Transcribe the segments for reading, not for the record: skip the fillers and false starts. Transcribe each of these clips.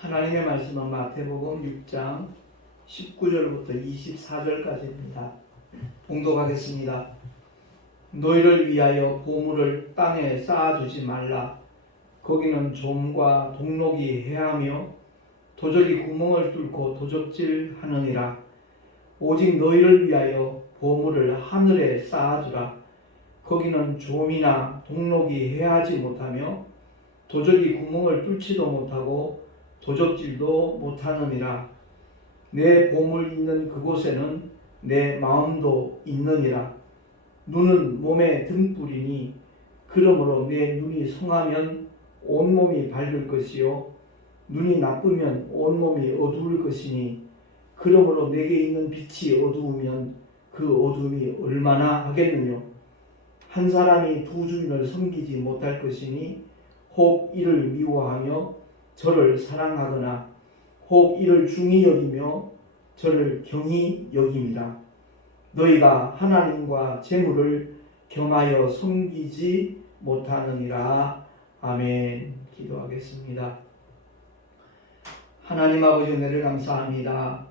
하나님의 말씀은 마태복음 6장 19절부터 24절까지입니다. 봉독하겠습니다. 너희를 위하여 보물을 땅에 쌓아두지 말라. 거기는 좀과 동록이 해하며 도적이 구멍을 뚫고 도적질하느니라. 오직 너희를 위하여 보물을 하늘에 쌓아두라. 거기는 좀이나 동록이 해하지 못하며 도적이 구멍을 뚫지도 못하고 도적질도 못하느니라. 내 보물 있는 그곳에는 내 마음도 있느니라. 눈은 몸의 등불이니 그러므로 내 눈이 성하면 온몸이 밝을 것이요 눈이 나쁘면 온몸이 어두울 것이니 그러므로 내게 있는 빛이 어두우면 그 어둠이 얼마나 하겠느냐. 한 사람이 두 주인을 섬기지 못할 것이니 혹 이를 미워하며 저를 사랑하거나 혹 이를 중히 여기며 저를 경히 여김이라. 너희가 하나님과 재물을 경하여 섬기지 못하느니라. 아멘. 기도하겠습니다. 하나님 아버지, 은혜를 감사합니다.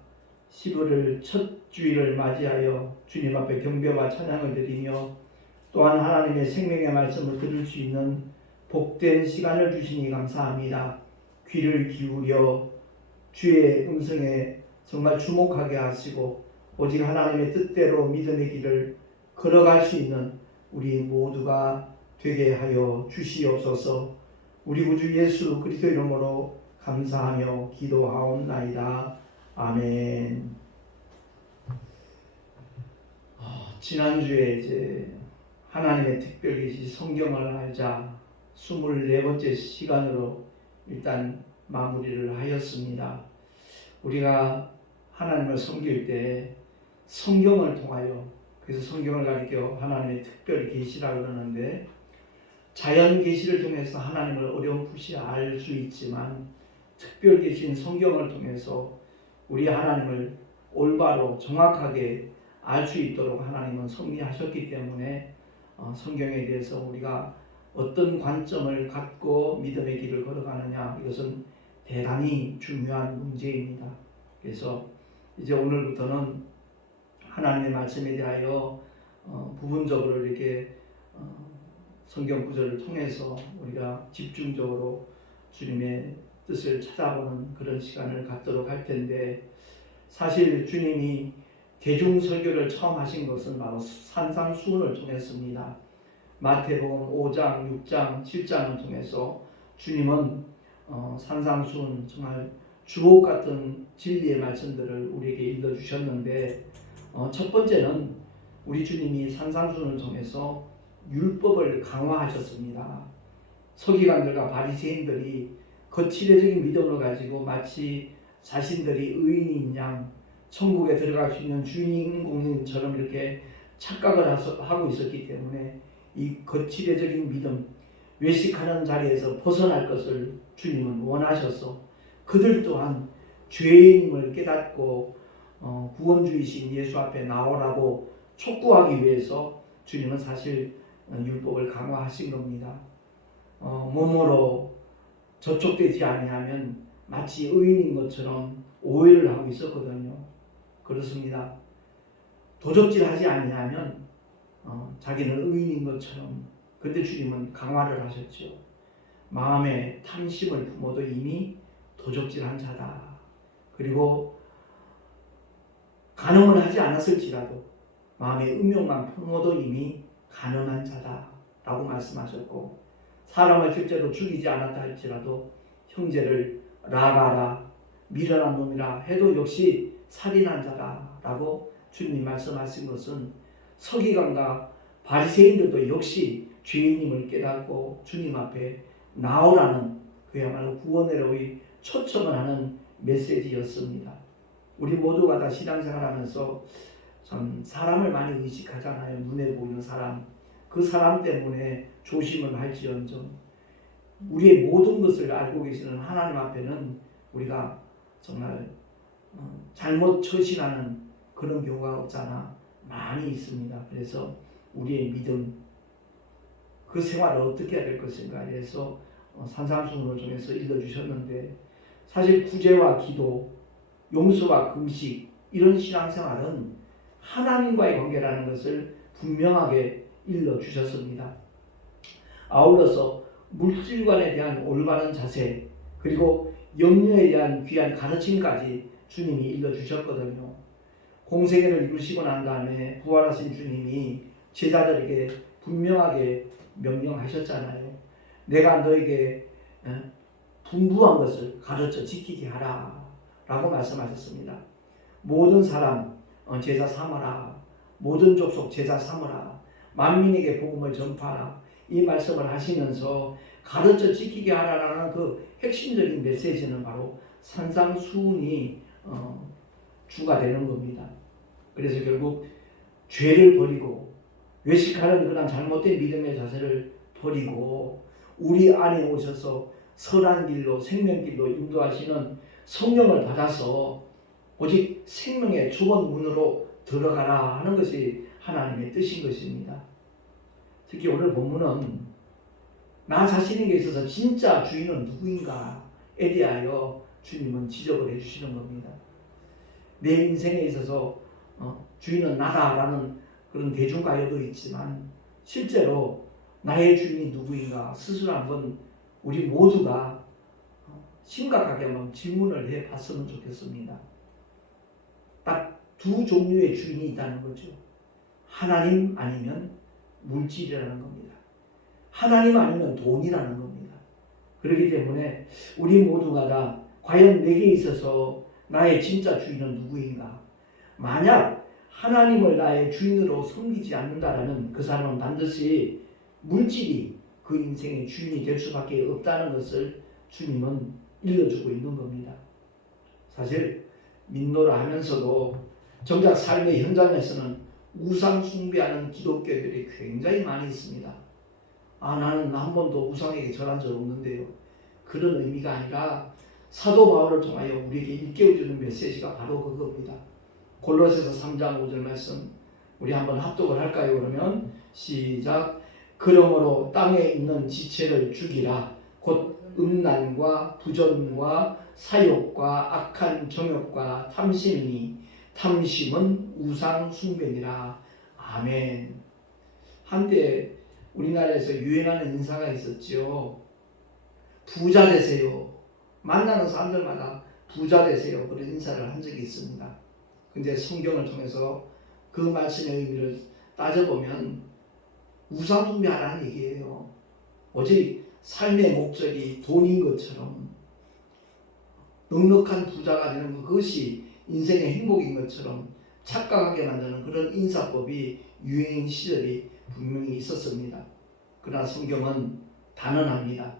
11월 첫 주일을 맞이하여 주님 앞에 경배와 찬양을 드리며 또한 하나님의 생명의 말씀을 들을 수 있는 복된 시간을 주시니 감사합니다. 귀를 기울여 주의 음성에 정말 주목하게 하시고 오직 하나님의 뜻대로 믿음의 길을 걸어갈 수 있는 우리 모두가 되게 하여 주시옵소서. 우리 구주 예수 그리스도 이름으로 감사하며 기도하옵나이다. 아멘. 지난주에 이제 하나님의 특별 계시 성경을 알자 24번째 시간으로 일단 마무리를 하였습니다. 우리가 하나님을 섬길 때 성경을 통하여, 그래서 성경을 가리켜 하나님의 특별 계시라고 그러는데, 자연 계시를 통해서 하나님을 어렴풋이 알 수 있지만 특별 계시인 성경을 통해서 우리 하나님을 올바로 정확하게 알 수 있도록 하나님은 섭리하셨기 때문에 성경에 대해서 우리가 어떤 관점을 갖고 믿음의 길을 걸어가느냐, 이것은 대단히 중요한 문제입니다. 그래서 이제 오늘부터는 하나님의 말씀에 대하여 부분적으로 이렇게 성경 구절을 통해서 우리가 집중적으로 주님의 뜻을 찾아보는 그런 시간을 갖도록 할 텐데, 사실 주님이 대중설교를 처음 하신 것은 바로 산상수훈을 통했습니다. 마태복음 5장, 6장, 7장을 통해서 주님은 산상수훈, 정말 주옥 같은 진리의 말씀들을 우리에게 일러주셨는데, 첫 번째는 우리 주님이 산상수훈을 통해서 율법을 강화하셨습니다. 서기관들과 바리새인들이 거칠애적인 믿음을 가지고 마치 자신들이 의인인 양 천국에 들어갈 수 있는 주인공처럼 이렇게 착각을 하고 있었기 때문에 이 거칠애적인 믿음, 외식하는 자리에서 벗어날 것을 주님은 원하셔서 그들 또한 죄인임을 깨닫고 구원주이신 예수 앞에 나오라고 촉구하기 위해서 주님은 사실 율법을 강화하신 겁니다. 몸으로 저촉되지 아니하면 마치 의인인 것처럼 오해를 하고 있었거든요. 그렇습니다. 도적질하지 아니하면 자기는 의인인 것처럼. 그런데 주님은 강화를 하셨죠. 마음에 탐심을 품어도 이미 도적질한 자다. 그리고 간음을 하지 않았을지라도 마음에 음욕만 품어도 이미 간음한 자다 라고 말씀하셨고, 사람을 실제로 죽이지 않았다 할지라도 형제를 라가라, 미련한 놈이라 해도 역시 살인한 자다 라고 주님이 말씀하신 것은 서기관과 바리새인들도 역시 죄인임을 깨닫고 주님 앞에 나오라는, 그야말로 구원의 초청을 하는 메시지였습니다. 우리 모두가 다 신앙생활하면서 참 사람을 많이 의식하잖아요. 눈에 보이는 사람, 그 사람 때문에 조심을 할지언정 우리의 모든 것을 알고 계시는 하나님 앞에는 우리가 정말 잘못 처신하는 그런 경우가 없잖아. 많이 있습니다. 그래서 우리의 믿음, 그 생활을 어떻게 해야 될 것인가 해서 산상수훈을 통해서 읽어주셨는데, 사실 구제와 기도, 용서와 금식 이런 신앙생활은 하나님과의 관계라는 것을 분명하게 일러주셨습니다. 아울러서 물질관에 대한 올바른 자세 그리고 염려에 대한 귀한 가르침까지 주님이 일러주셨거든요. 공생애를 이루시고 난 다음에 부활하신 주님이 제자들에게 분명하게 명령하셨잖아요. 내가 너에게 분부한 것을 가르쳐 지키게 하라 라고 말씀하셨습니다. 모든 사람 제자 삼으라. 모든 족속 제자 삼으라. 만민에게 복음을 전파하라. 이 말씀을 하시면서 가르쳐 지키게 하라라는 그 핵심적인 메시지는 바로 산상수훈이 주가 되는 겁니다. 그래서 결국 죄를 버리고 외식하는 그런 잘못된 믿음의 자세를 버리고 우리 안에 오셔서 선한 길로 생명길로 인도하시는 성령을 받아서 오직 생명의 좁은 문으로 들어가라 하는 것이 하나님의 뜻인 것입니다. 특히 오늘 본문은 나 자신에게 있어서 진짜 주인은 누구인가에 대하여 주님은 지적을 해주시는 겁니다. 내 인생에 있어서 주인은 나다라는 그런 대중가요도 있지만 실제로 나의 주인이 누구인가 스스로 한번 우리 모두가 심각하게 한번 질문을 해봤으면 좋겠습니다. 딱 두 종류의 주인이 있다는 거죠. 하나님 아니면 물질이라는 겁니다. 하나님 아니면 돈이라는 겁니다. 그렇기 때문에 우리 모두가 다 과연 내게 있어서 나의 진짜 주인은 누구인가? 만약 하나님을 나의 주인으로 섬기지 않는다라면 그 사람은 반드시 물질이 그 인생의 주인이 될 수밖에 없다는 것을 주님은 일러주고 있는 겁니다. 사실 민노라 하면서도 정작 삶의 현장에서는 우상 숭배하는 기독교들이 굉장히 많이 있습니다. 나는 한 번도 우상에게 절한 적 없는데요. 그런 의미가 아니라 사도 바울을 통하여 우리에게 일깨워주는 메시지가 바로 그겁니다. 골로새서 3장 5절 말씀 우리 한번 합독을 할까요? 그러면 시작. 그러므로 땅에 있는 지체를 죽이라. 곧 음란과 부전과 사욕과 악한 정욕과 탐심이니 탐심은 우상 숭배니라. 아멘. 한때 우리나라에서 유행하는 인사가 있었죠. 부자 되세요. 만나는 사람들마다 부자 되세요. 그런 인사를 한 적이 있습니다. 근데 성경을 통해서 그 말씀의 의미를 따져보면 우상 숭배하라는 얘기예요. 오직 삶의 목적이 돈인 것처럼 넉넉한 부자가 되는 그것이 인생의 행복인 것처럼 착각하게 만드는 그런 인사법이 유행 시절이 분명히 있었습니다. 그러나 성경은 단언합니다.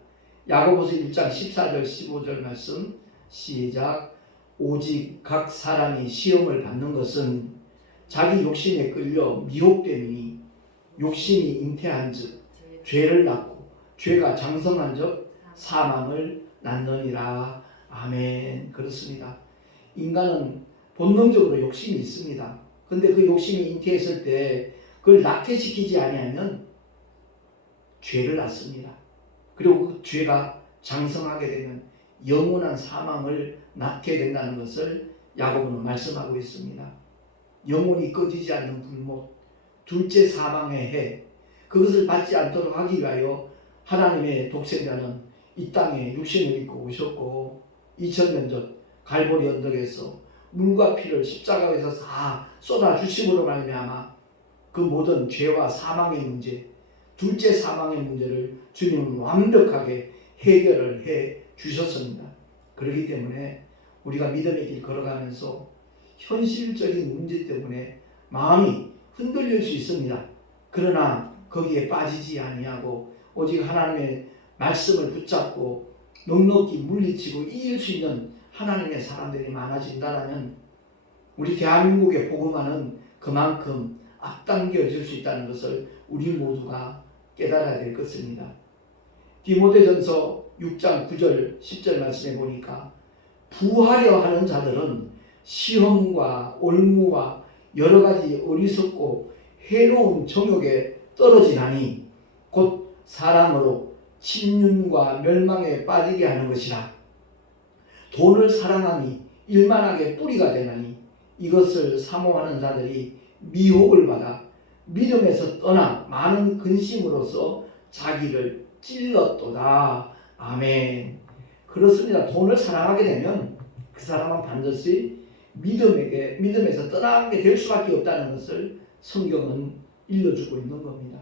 야고보서 1장 14절 15절 말씀 시작. 오직 각 사람이 시험을 받는 것은 자기 욕심에 끌려 미혹됨이니 욕심이 잉태한 즉 죄를 낳고 죄가 장성한 즉 사망을 낳느니라. 아멘. 그렇습니다. 인간은 본능적으로 욕심이 있습니다. 근데 그 욕심이 잉태했을 때 그걸 낙태시키지 아니하면 죄를 낳습니다. 그리고 그 죄가 장성하게 되면 영원한 사망을 낳게 된다는 것을 야고보는 말씀하고 있습니다. 영원히 꺼지지 않는 불못, 둘째 사망의 해, 그것을 받지 않도록 하기 위하여 하나님의 독생자는 이 땅에 육신을 입고 오셨고 2000년 전 갈보리 언덕에서 물과 피를 십자가에서 다 쏟아주심으로 말미암아 그 모든 죄와 사망의 문제, 둘째 사망의 문제를 주님은 완벽하게 해결을 해 주셨습니다. 그렇기 때문에 우리가 믿음의 길 걸어가면서 현실적인 문제 때문에 마음이 흔들릴 수 있습니다. 그러나 거기에 빠지지 아니하고 오직 하나님의 말씀을 붙잡고 넉넉히 물리치고 이길 수 있는 하나님의 사람들이 많아진다면 우리 대한민국의 복음화는 그만큼 앞당겨질 수 있다는 것을 우리 모두가 깨달아야 될 것입니다. 디모데전서 6장 9절 10절 말씀에 보니까 부하려 하는 자들은 시험과 올무와 여러 가지 어리석고 해로운 정욕에 떨어지나니 곧 사람으로 침륜과 멸망에 빠지게 하는 것이라. 돈을 사랑하니 일만하게 뿌리가 되나니 이것을 사모하는 자들이 미혹을 받아 믿음에서 떠나 많은 근심으로써 자기를 찔렀도다. 아멘. 그렇습니다. 돈을 사랑하게 되면 그 사람은 반드시 믿음에서 떠나게 될 수밖에 없다는 것을 성경은 일러주고 있는 겁니다.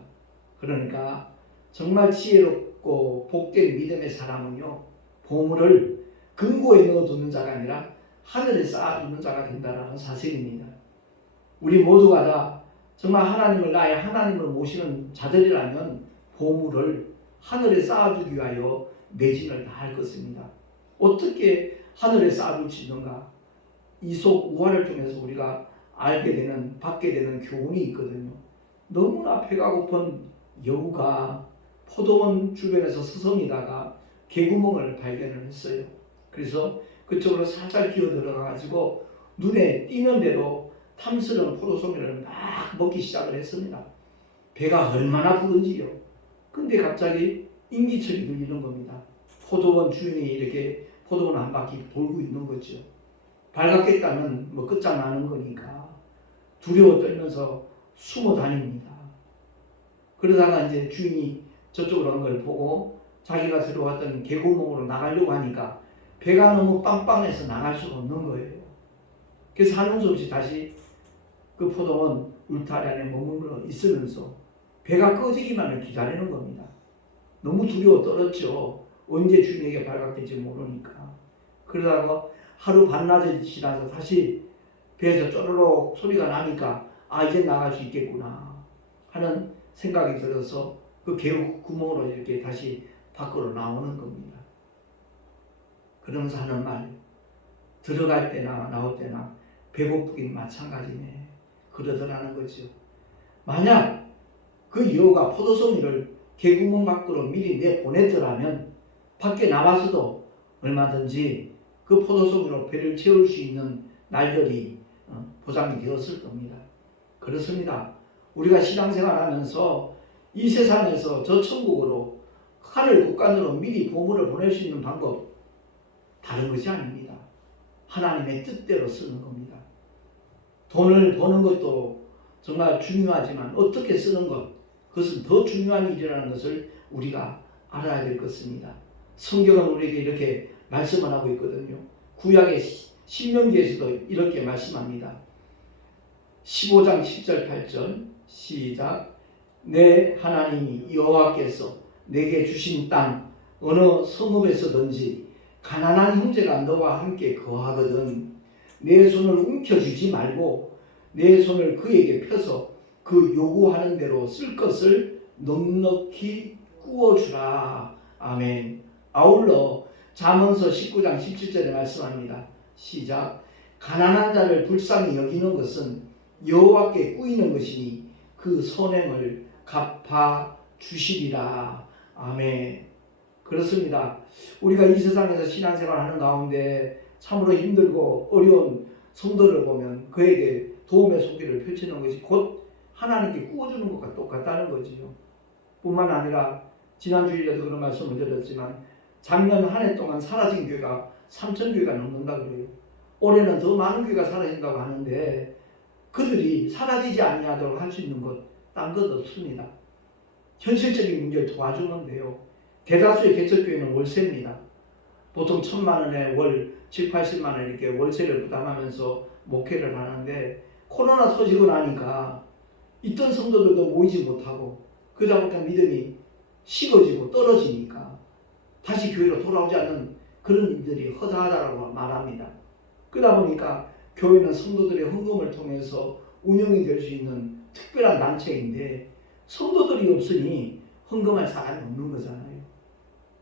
그러니까 정말 지혜롭고 복된 믿음의 사람은요, 보물을 금고에 넣어두는 자가 아니라 하늘에 쌓아두는 자가 된다는 사실입니다. 우리 모두가 다 정말 나의 하나님을 모시는 자들이라면 보물을 하늘에 쌓아두기 위하여 매진을 다할 것입니다. 어떻게 하늘에 쌓아둘 수 있는가? 이솝 우화를 통해서 우리가 받게 되는 교훈이 있거든요. 너무나 배가 고픈 여우가 포도원 주변에서 서성이다가 개구멍을 발견을 했어요. 그래서 그쪽으로 살짝 기어 들어가가지고 눈에 띄는 대로 탐스러운 포도송이를 막 먹기 시작을 했습니다. 배가 얼마나 부른지요. 근데 갑자기 인기척이 들리는 겁니다. 포도원 주인이 이렇게 포도원 한 바퀴 돌고 있는 거죠. 발각했다면 끝장나는 거니까 두려워 떨면서 숨어 다닙니다. 그러다가 이제 주인이 저쪽으로 간 걸 보고 자기가 들어왔던 개구멍으로 나가려고 하니까 배가 너무 빵빵해서 나갈 수가 없는 거예요. 그래서 하는 수 없이 다시 그 포도원 울타리 안에 머물러 있으면서 배가 꺼지기만을 기다리는 겁니다. 너무 두려워 떨었죠. 언제 주인에게 발각될지 모르니까. 그러다가 하루 반나절이 지나서 다시 배에서 쪼르륵 소리가 나니까 이제 나갈 수 있겠구나 하는 생각이 들어서 그 개구 구멍으로 이렇게 다시 밖으로 나오는 겁니다. 그러면서 하는 말, 들어갈 때나 나올 때나 배고프긴 마찬가지네, 그러더라는 거죠. 만약 그 여우가 포도송이를 개구멍 밖으로 미리 내보냈더라면 밖에 나와서도 얼마든지 그 포도송이로 배를 채울 수 있는 날들이 보장이 되었을 겁니다. 그렇습니다. 우리가 신앙생활하면서 이 세상에서 저 천국으로 하늘 국간으로 미리 보물을 보낼 수 있는 방법 다른 것이 아닙니다. 하나님의 뜻대로 쓰는 겁니다. 돈을 버는 것도 정말 중요하지만 어떻게 쓰는 것, 그것은 더 중요한 일이라는 것을 우리가 알아야 될 것입니다. 성경은 우리에게 이렇게 말씀을 하고 있거든요. 구약의 신명기에서도 이렇게 말씀합니다. 15장 10절 8절 시작. 내 하나님이 여호와께서 내게 주신 땅 어느 성읍에서든지 가난한 형제가 너와 함께 거하거든 내 손을 움켜쥐지 말고 내 손을 그에게 펴서 그 요구하는 대로 쓸 것을 넉넉히 꾸어주라. 아멘. 아울러 잠언서 19장 17절에 말씀합니다. 시작. 가난한 자를 불쌍히 여기는 것은 여호와께 꾸이는 것이니 그 선행을 갚아 주시리라. 아멘. 그렇습니다. 우리가 이 세상에서 신앙생활하는 가운데 참으로 힘들고 어려운 성도를 보면 그에게 도움의 손길을 펼치는 것이 곧 하나님께 꾸어주는 것과 똑같다는 거지요. 뿐만 아니라 지난주에도 그런 말씀을 드렸지만 작년 한 해 동안 사라진 교회가 3,000교회가 넘는다고 그래요. 올해는 더 많은 교회가 사라진다고 하는데 그들이 사라지지 아니하도록 할 수 있는 것 딴 것 없습니다. 현실적인 문제를 도와주는데요. 대다수의 개척교회는 월세입니다. 보통 1,000만 원에 월 7, 80만 원 이렇게 월세를 부담하면서 목회를 하는데 코로나 터지고 나니까 있던 성도들도 모이지 못하고 그러다 보니까 믿음이 식어지고 떨어지니까 다시 교회로 돌아오지 않는 그런 일들이 허다하다고 말합니다. 그러다 보니까 교회는 성도들의 헌금을 통해서 운영이 될 수 있는 특별한 단체인데 성도들이 없으니 헌금할 사람이 없는 거잖아요.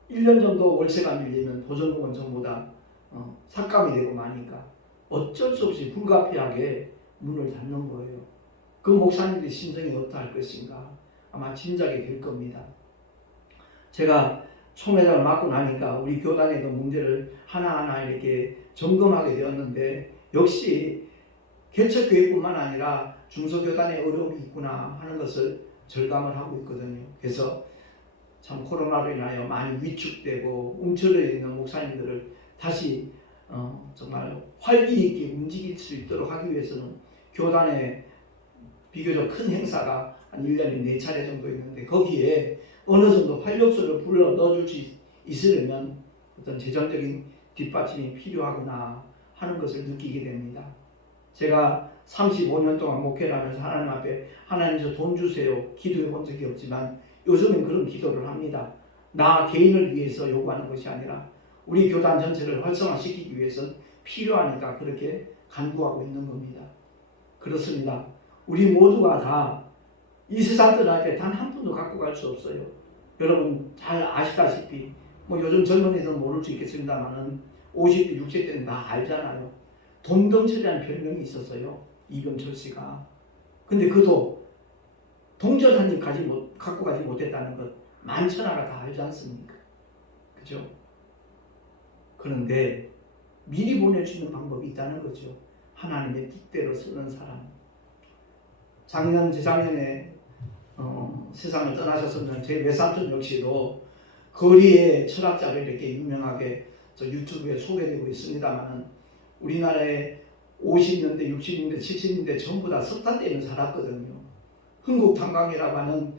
1년 정도 월세가 밀리면 보증금은 전부 다 삭감이 되고 마니까 어쩔 수 없이 불가피하게 문을 닫는 거예요. 그 목사님들의 심정이 어떠할 것인가 아마 짐작이 될 겁니다. 제가 총회장을 맡고 나니까 우리 교단의 그 문제를 하나하나 이렇게 점검하게 되었는데 역시 개척교회뿐만 아니라 중소교단에 어려움이 있구나 하는 것을 절감을 하고 있거든요. 그래서 참 코로나로 인하여 많이 위축되고 움츠려 있는 목사님들을 다시 정말 활기 있게 움직일 수 있도록 하기 위해서는 교단에 비교적 큰 행사가 한 1년에 4차례 정도 있는데 거기에 어느 정도 활력소를 불러 넣어줄 수 있으려면 어떤 재정적인 뒷받침이 필요하구나 하는 것을 느끼게 됩니다. 제가 35년 동안 목회를 하면서 하나님 앞에 하나님 저 돈 주세요 기도해 본 적이 없지만 요즘엔 그런 기도를 합니다. 나 개인을 위해서 요구하는 것이 아니라 우리 교단 전체를 활성화시키기 위해서는 필요하니까 그렇게 간구하고 있는 겁니다. 그렇습니다. 우리 모두가 다 이 세상 떠날 때 단 한 푼도 갖고 갈 수 없어요. 여러분 잘 아시다시피 뭐 요즘 젊은이들은 모를 수 있겠습니다만은 50대, 60대는 다 알잖아요. 돈덩철이라는 별명이 있었어요. 이병철 씨가. 근데 그도 동전 한 입 갖고 가지 못했다는 것 만천하가 다 알지 않습니까? 그죠? 그런데 미리 보낼 수 있는 방법이 있다는 거죠. 하나님의 뜻대로 쓰는 사람. 재작년에 세상을 떠나셨었는 제 외삼촌 역시도 거리의 철학자로 이렇게 유명하게 저 유튜브에 소개되고 있습니다만은 우리나라에 50년대, 60년대, 70년대 전부 다 석탄대에는 살았거든요. 흥국탄광이라고 하는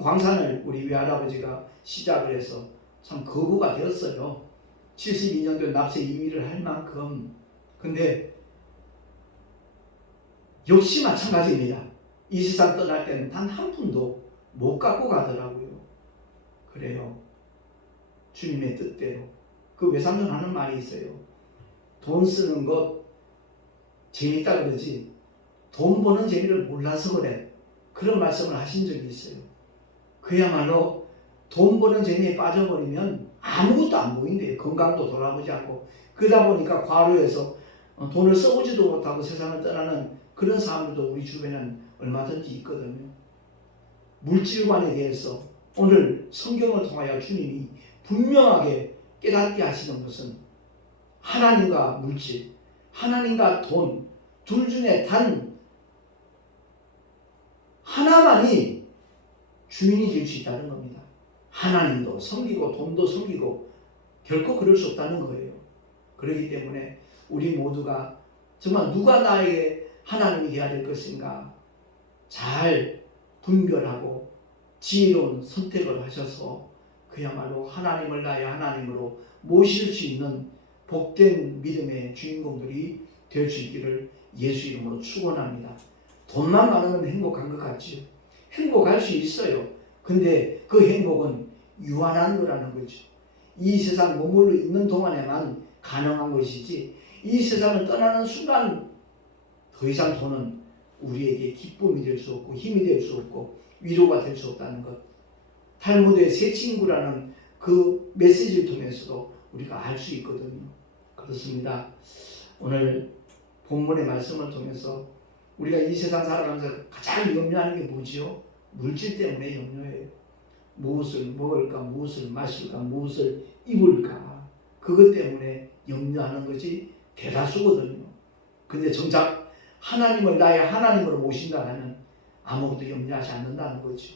광산을 우리 외할아버지가 시작을 해서 참 거부가 되었어요. 72년도에 납세 2위를 할 만큼. 근데 역시 마찬가지입니다. 이 세상 떠날 때는 단 한 푼도 못 갖고 가더라고요. 그래요. 주님의 뜻대로. 그 외삼촌 하는 말이 있어요. 돈 쓰는 것 재밌다 그러지 돈 버는 재미를 몰라서 그래. 그런 말씀을 하신 적이 있어요. 그야말로 돈 버는 재미에 빠져버리면 아무것도 안 보인대요. 건강도 돌아보지 않고. 그러다 보니까 과로해서 돈을 써보지도 못하고 세상을 떠나는 그런 사람들도 우리 주변에는 얼마든지 있거든요. 물질관에 대해서 오늘 성경을 통하여 주님이 분명하게 깨닫게 하시는 것은 하나님과 물질, 하나님과 돈, 둘 중에 단 하나만이 주인이 될 수 있다는 겁니다. 하나님도 섬기고 돈도 섬기고 결코 그럴 수 없다는 거예요. 그렇기 때문에 우리 모두가 정말 누가 나에게 하나님이 되어야 될 것인가 잘 분별하고 지혜로운 선택을 하셔서 그야말로 하나님을 나의 하나님으로 모실 수 있는 복된 믿음의 주인공들이 될 수 있기를 예수 이름으로 축원합니다. 돈만 많으면 행복한 것 같지요. 행복할 수 있어요. 근데 그 행복은 유한한 거라는 거죠. 이 세상 머물러 있는 동안에만 가능한 것이지 이 세상을 떠나는 순간 더 이상 돈은 우리에게 기쁨이 될 수 없고 힘이 될 수 없고 위로가 될 수 없다는 것. 탈무드의 새 친구라는 그 메시지를 통해서도 우리가 알 수 있거든요. 그렇습니다. 오늘 본문의 말씀을 통해서 우리가 이 세상 살아가면서 가장 염려하는 게 뭐지요? 물질 때문에 염려해요. 무엇을 먹을까, 무엇을 마실까, 무엇을 입을까. 그것 때문에 염려하는 것이 대다수거든요. 근데 정작 하나님을 나의 하나님으로 모신다면 아무것도 염려하지 않는다는 거죠.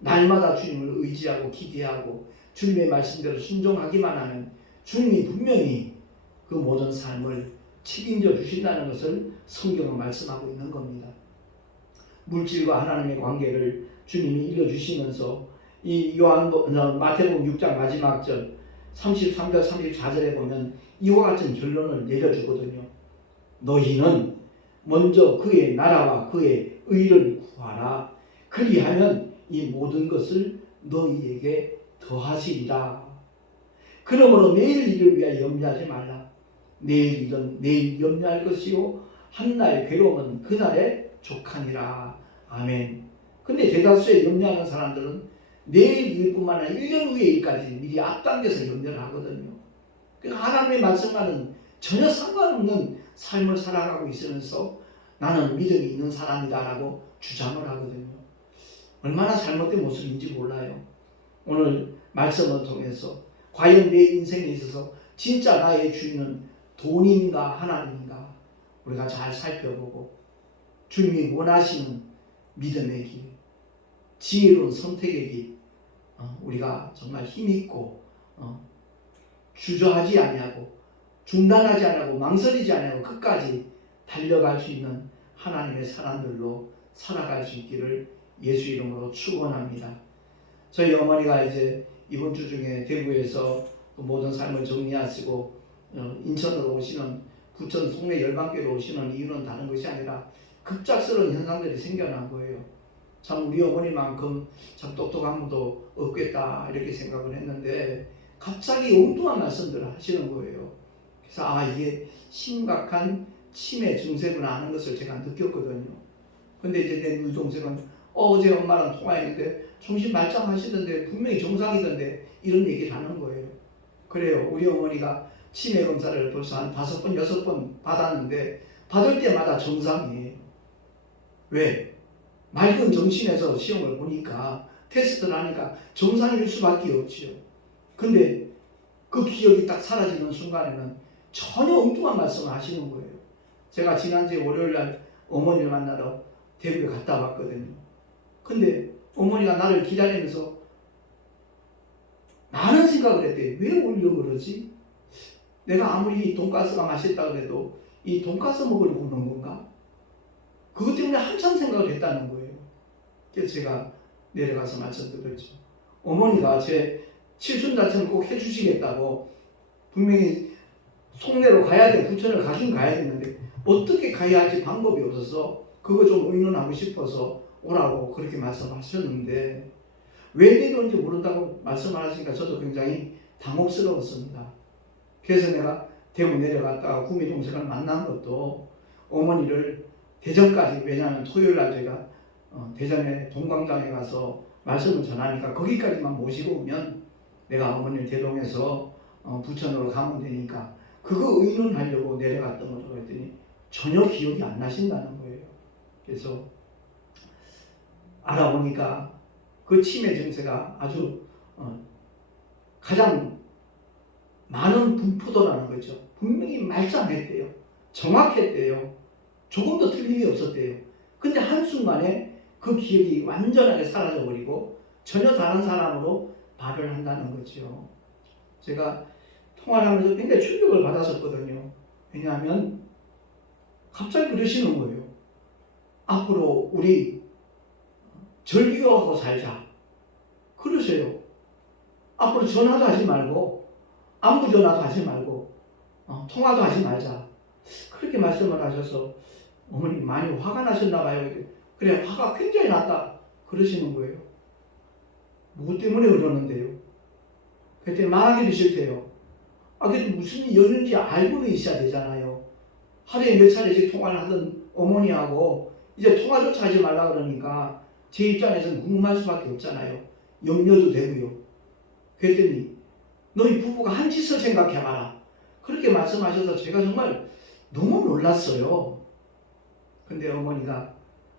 날마다 주님을 의지하고 기대하고 주님의 말씀대로 순종하기만 하면 주님이 분명히 그 모든 삶을 책임져 주신다는 것을 성경은 말씀하고 있는 겁니다. 물질과 하나님의 관계를 주님이 일러주시면서 이 마태복음 6장 마지막 절 33절 34절에 보면 이와 같은 결론을 내려주거든요. 너희는 먼저 그의 나라와 그의 의를 구하라. 그리하면 이 모든 것을 너희에게 더하시리라. 그러므로 내일 일을 위하여 염려하지 말라. 내일 일은 내일 염려할 것이요 한날 괴로움은 그날에 족하니라. 아멘. 근데 대다수의 염려하는 사람들은 내일 일뿐만 아니라 1년 후의 일까지 미리 앞당겨서 염려를 하거든요. 그러니까 하나님의 말씀과는 전혀 상관없는 삶을 살아가고 있으면서 나는 믿음이 있는 사람이다라고 주장을 하거든요. 얼마나 잘못된 모습인지 몰라요. 오늘 말씀을 통해서 과연 내 인생에 있어서 진짜 나의 주인은 돈인가 하나님인가 우리가 잘 살펴보고 주님이 원하시는 믿음의 길, 지혜로운 선택의 길 우리가 정말 힘있고 주저하지 아니하고 중단하지 않고 망설이지 않고 끝까지 달려갈 수 있는 하나님의 사람들로 살아갈 수 있기를 예수 이름으로 축원합니다. 저희 어머니가 이제 이번 주 중에 대구에서 모든 삶을 정리하시고 인천으로 오시는, 부천 송내 열방교로 오시는 이유는 다른 것이 아니라 급작스러운 현상들이 생겨난 거예요. 참 우리 어머니만큼 참 똑똑한 분도 없겠다 이렇게 생각을 했는데 갑자기 엉뚱한 말씀들을 하시는 거예요. 그래서 이게 심각한 치매 증세구나 하는 것을 제가 느꼈거든요. 근데 이제 내 우리 동생은 어제 엄마랑 통화했는데 정신 말짱하시던데 분명히 정상이던데 이런 얘기를 하는 거예요. 그래요. 우리 어머니가 치매 검사를 벌써 한 5번, 6번 받았는데 받을 때마다 정상이에요. 왜? 맑은 정신에서 시험을 보니까 테스트를 하니까 정상일 수밖에 없지요. 근데 그 기억이 딱 사라지는 순간에는 전혀 엉뚱한 말씀을 하시는 거예요. 제가 지난주에 월요일날 어머니를 만나러 대구에 갔다 왔거든요. 근데 어머니가 나를 기다리면서 많은 생각을 했대요. 왜 오려고 그러지? 내가 아무리 돈가스가 맛있다 그래도 이 돈가스 먹으려고 오는 건가? 그것 때문에 한참 생각을 했다는 거예요. 그래서 제가 내려가서 말씀드렸죠. 어머니가 제 칠순잔치를 꼭 해주시겠다고 분명히 송내로 가야 돼. 부천을 가긴 가야 되는데 어떻게 가야 할지 방법이 없어서 그거 좀 의논하고 싶어서 오라고 그렇게 말씀하셨는데 왜 내려온지 모른다고 말씀하시니까 저도 굉장히 당혹스러웠습니다. 그래서 내가 대구 내려갔다가 구미 동생을 만난 것도 어머니를 대전까지, 왜냐하면 토요일날 제가 대전에 동광장에 가서 말씀을 전하니까 거기까지만 모시고 오면 내가 어머니를 대동해서 부천으로 가면 되니까 그거 의논하려고 내려갔던 거죠. 그랬더니 전혀 기억이 안 나신다는 거예요. 그래서 알아보니까 그 치매 증세가 아주 가장 많은 분포도라는 거죠. 분명히 말짱했대요. 정확했대요. 조금도 틀림이 없었대요. 근데 한순간에 그 기억이 완전하게 사라져버리고 전혀 다른 사람으로 말을 한다는 거죠. 제가 통화를 하면서 굉장히 충격을 받았었거든요. 왜냐하면 갑자기 그러시는 거예요. 앞으로 우리 절기하고 살자. 그러세요. 앞으로 전화도 하지 말고 안부 전화도 하지 말고 통화도 하지 말자. 그렇게 말씀을 하셔서 어머니 많이 화가 나셨나 봐요. 그래, 화가 굉장히 났다. 그러시는 거예요. 뭐 때문에 그러는데요? 그때 말하기도 싫대요. 그래도 무슨 연인지 알고는 있어야 되잖아요. 하루에 몇 차례씩 통화를 하던 어머니하고 이제 통화조차 하지 말라 그러니까 제 입장에서는 궁금할 수밖에 없잖아요. 염려도 되고요. 그랬더니 너희 부부가 한 짓을 생각해봐라. 그렇게 말씀하셔서 제가 정말 너무 놀랐어요. 근데 어머니가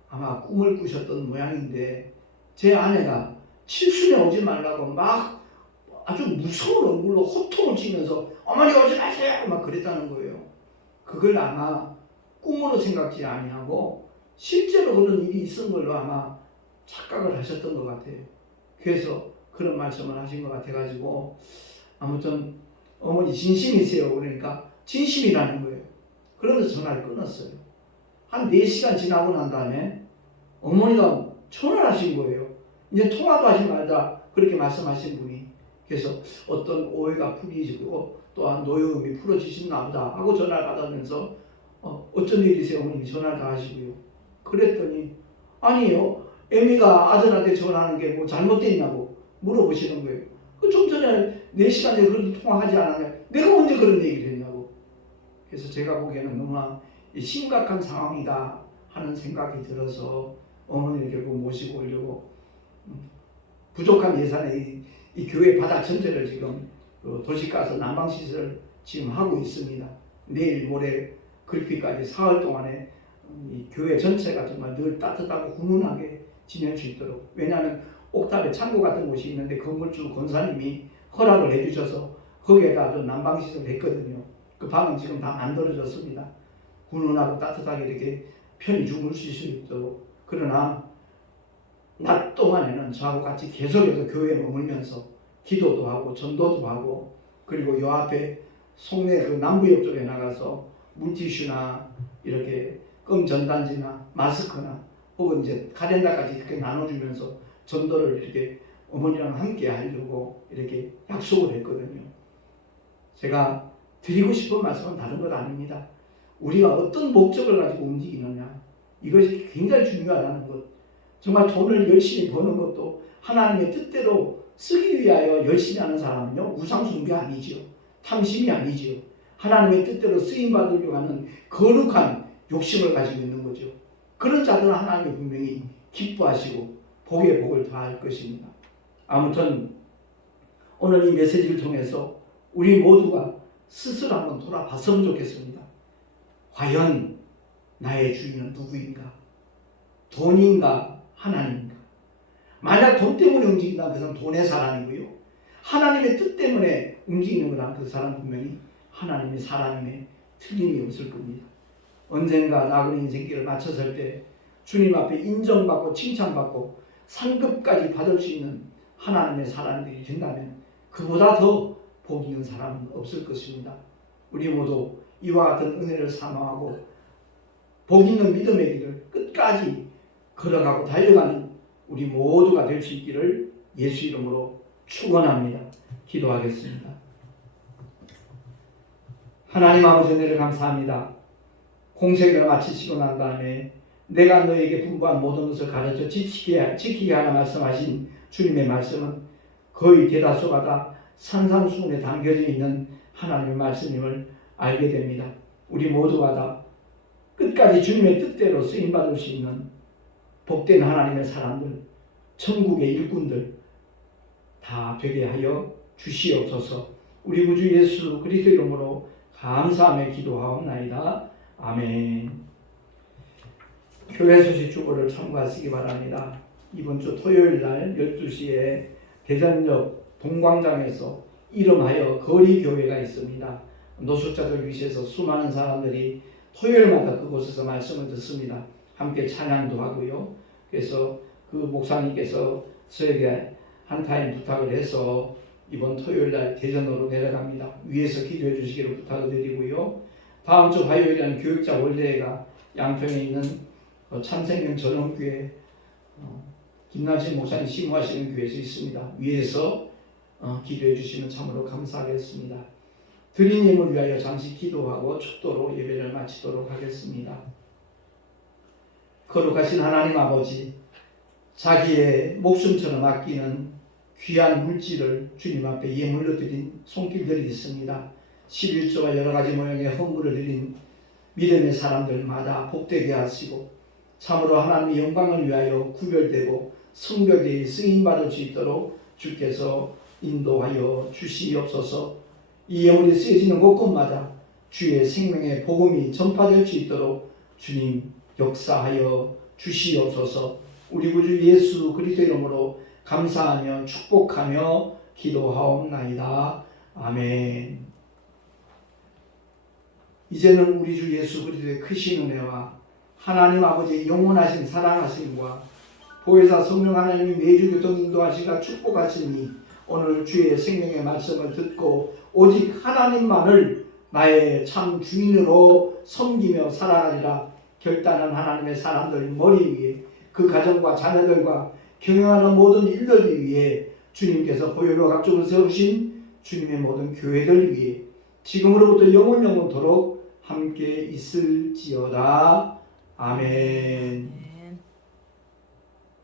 아마 꿈을 꾸셨던 모양인데 제 아내가 칠순에 오지 말라고 막 아주 무서운 얼굴로 호통을 치면서 어머니 오지 마세요 막 그랬다는 거예요. 그걸 아마 꿈으로 생각지 아니하고 실제로 그런 일이 있은 걸로 아마 착각을 하셨던 것 같아요. 그래서 그런 말씀을 하신 것 같아가지고 아무튼 어머니 진심이세요. 그러니까 진심이라는 거예요. 그러면서 전화를 끊었어요. 한 4시간 지나고 난 다음에 어머니가 전화를 하신 거예요. 이제 통화도 하지 말자 그렇게 말씀하신 분이. 그래서 어떤 오해가 풀리시고 또한 노여움이 풀어지셨나 보다 하고 전화를 받으면서 어쩐 일이세요? 어머니 전화를 다 하시고요. 그랬더니 아니요. 애미가 아들한테 전화하는 게 뭐 잘못됐냐고 물어보시는 거예요. 좀 전에 4시간 전에 그런 통화하지 않았냐. 내가 언제 그런 얘기를 했냐고. 그래서 제가 보기에는 너무나 심각한 상황이다 하는 생각이 들어서 어머니를 결국 모시고 오려고 부족한 예산에 이 교회 바닥 전체를 지금 도시가스 난방시설 지금 하고 있습니다. 내일 모레 글피까지 사흘 동안에 이 교회 전체가 정말 늘 따뜻하고 훈훈하게 지낼 수 있도록. 왜냐하면 옥탑에 창고 같은 곳이 있는데 건물주 권사님이 허락을 해주셔서 거기에다 좀 난방시설을 했거든요. 그 방은 지금 다 만들어졌습니다. 훈훈하고 따뜻하게 이렇게 편히 주무실 수 있도록. 그러나 낮 동안에는 저하고 같이 계속해서 교회에 머물면서 기도도 하고 전도도 하고 그리고 요 앞에 송내 그 남부역 쪽에 나가서 물티슈나 이렇게 껌 전단지나 마스크나 혹은 이제 카렌다까지 이렇게 나눠주면서 전도를 이렇게 어머니랑 함께 하려고 이렇게 약속을 했거든요. 제가 드리고 싶은 말씀은 다른 것 아닙니다. 우리가 어떤 목적을 가지고 움직이느냐, 이것이 굉장히 중요하다는 것. 정말 돈을 열심히 버는 것도 하나님의 뜻대로 쓰기 위하여 열심히 하는 사람은요, 우상숭배 아니지요. 탐심이 아니지요. 하나님의 뜻대로 쓰임받으려고 하는 거룩한 욕심을 가지고 있는 거죠. 그런 자들은 하나님이 분명히 기뻐하시고 복에 복을 더할 것입니다. 아무튼 오늘 이 메시지를 통해서 우리 모두가 스스로 한번 돌아봤으면 좋겠습니다. 과연 나의 주인은 누구인가? 돈인가? 하나님인가? 만약 돈 때문에 움직인다면 그 사람은 돈의 사람이고요. 하나님의 뜻 때문에 움직이는 거라면 그 사람은 분명히 하나님의 사람임에 틀림이 없을 겁니다. 언젠가 나그네 인생길을 마쳤을 때 주님 앞에 인정받고 칭찬받고 상급까지 받을 수 있는 하나님의 사람들이 된다면 그보다 더 복 있는 사람은 없을 것입니다. 우리 모두 이와 같은 은혜를 사모하고 복 있는 믿음의 길을 끝까지 걸어가고 달려가는 우리 모두가 될 수 있기를 예수 이름으로 축원합니다. 기도하겠습니다. 하나님 아버지 은혜를 감사합니다. 공생을 마치시고 난 다음에 내가 너에게 분부한 모든 것을 가르쳐 지키게 하라 말씀하신 주님의 말씀은 거의 대다수가 다 산상수훈에 담겨져 있는 하나님의 말씀임을 알게 됩니다. 우리 모두가 다 끝까지 주님의 뜻대로 쓰임받을 수 있는 복된 하나님의 사람들, 천국의 일꾼들 다 되게 하여 주시옵소서. 우리 구주 예수 그리스도 이름으로 감사하며 기도하옵나이다. 아멘. 교회 소식 주보를 참고하시기 바랍니다. 이번 주 토요일 날 12시에 대전역 동광장에서 이름하여 거리교회가 있습니다. 노숙자들 위해서 수많은 사람들이 토요일마다 그곳에서 말씀을 듣습니다. 함께 찬양도 하고요. 그래서 그 목사님께서 저에게 한 타임 부탁을 해서 이번 토요일 날 대전으로 내려갑니다. 위에서 기도해 주시기를 부탁을 드리고요. 다음 주 화요일에는 교육자 원래회가 양평에 있는 참생명 전원교회 김남신 목사님 심호하시는 교회에서 있습니다. 위에서 기도해 주시면 참으로 감사하겠습니다. 드린 예물 위하여 잠시 기도하고 축도로 예배를 마치도록 하겠습니다. 거룩하신 하나님 아버지, 자기의 목숨처럼 아끼는 귀한 물질을 주님 앞에 예물로 드린 손길들이 있습니다. 11조와 여러 가지 모양의 헌물을 드린 믿음의 사람들마다 복되게 하시고 참으로 하나님의 영광을 위하여 구별되고 성벽에 쓰임받을 수 있도록 주께서 인도하여 주시옵소서. 이 예물이 쓰여지는 곳곳마다 주의 생명의 복음이 전파될 수 있도록 주님 역사하여 주시옵소서. 우리 구주 예수 그리스도 이름으로 감사하며 축복하며 기도하옵나이다. 아멘. 이제는 우리 주 예수 그리스도의 크신 은혜와 하나님 아버지의 영원하신 사랑하심과 보혜사 성령 하나님이 매주 교통 인도하시가 축복하시니 오늘 주의 생명의 말씀을 듣고 오직 하나님만을 나의 참 주인으로 섬기며 살아가리라 결단한 하나님의 사람들 머리 위에 그 가정과 자녀들과 경영하는 모든 일들 위에 주님께서 보혈로 각종을 세우신 주님의 모든 교회들 위에 지금으로부터 영원토록 함께 있을지어다. 아멘.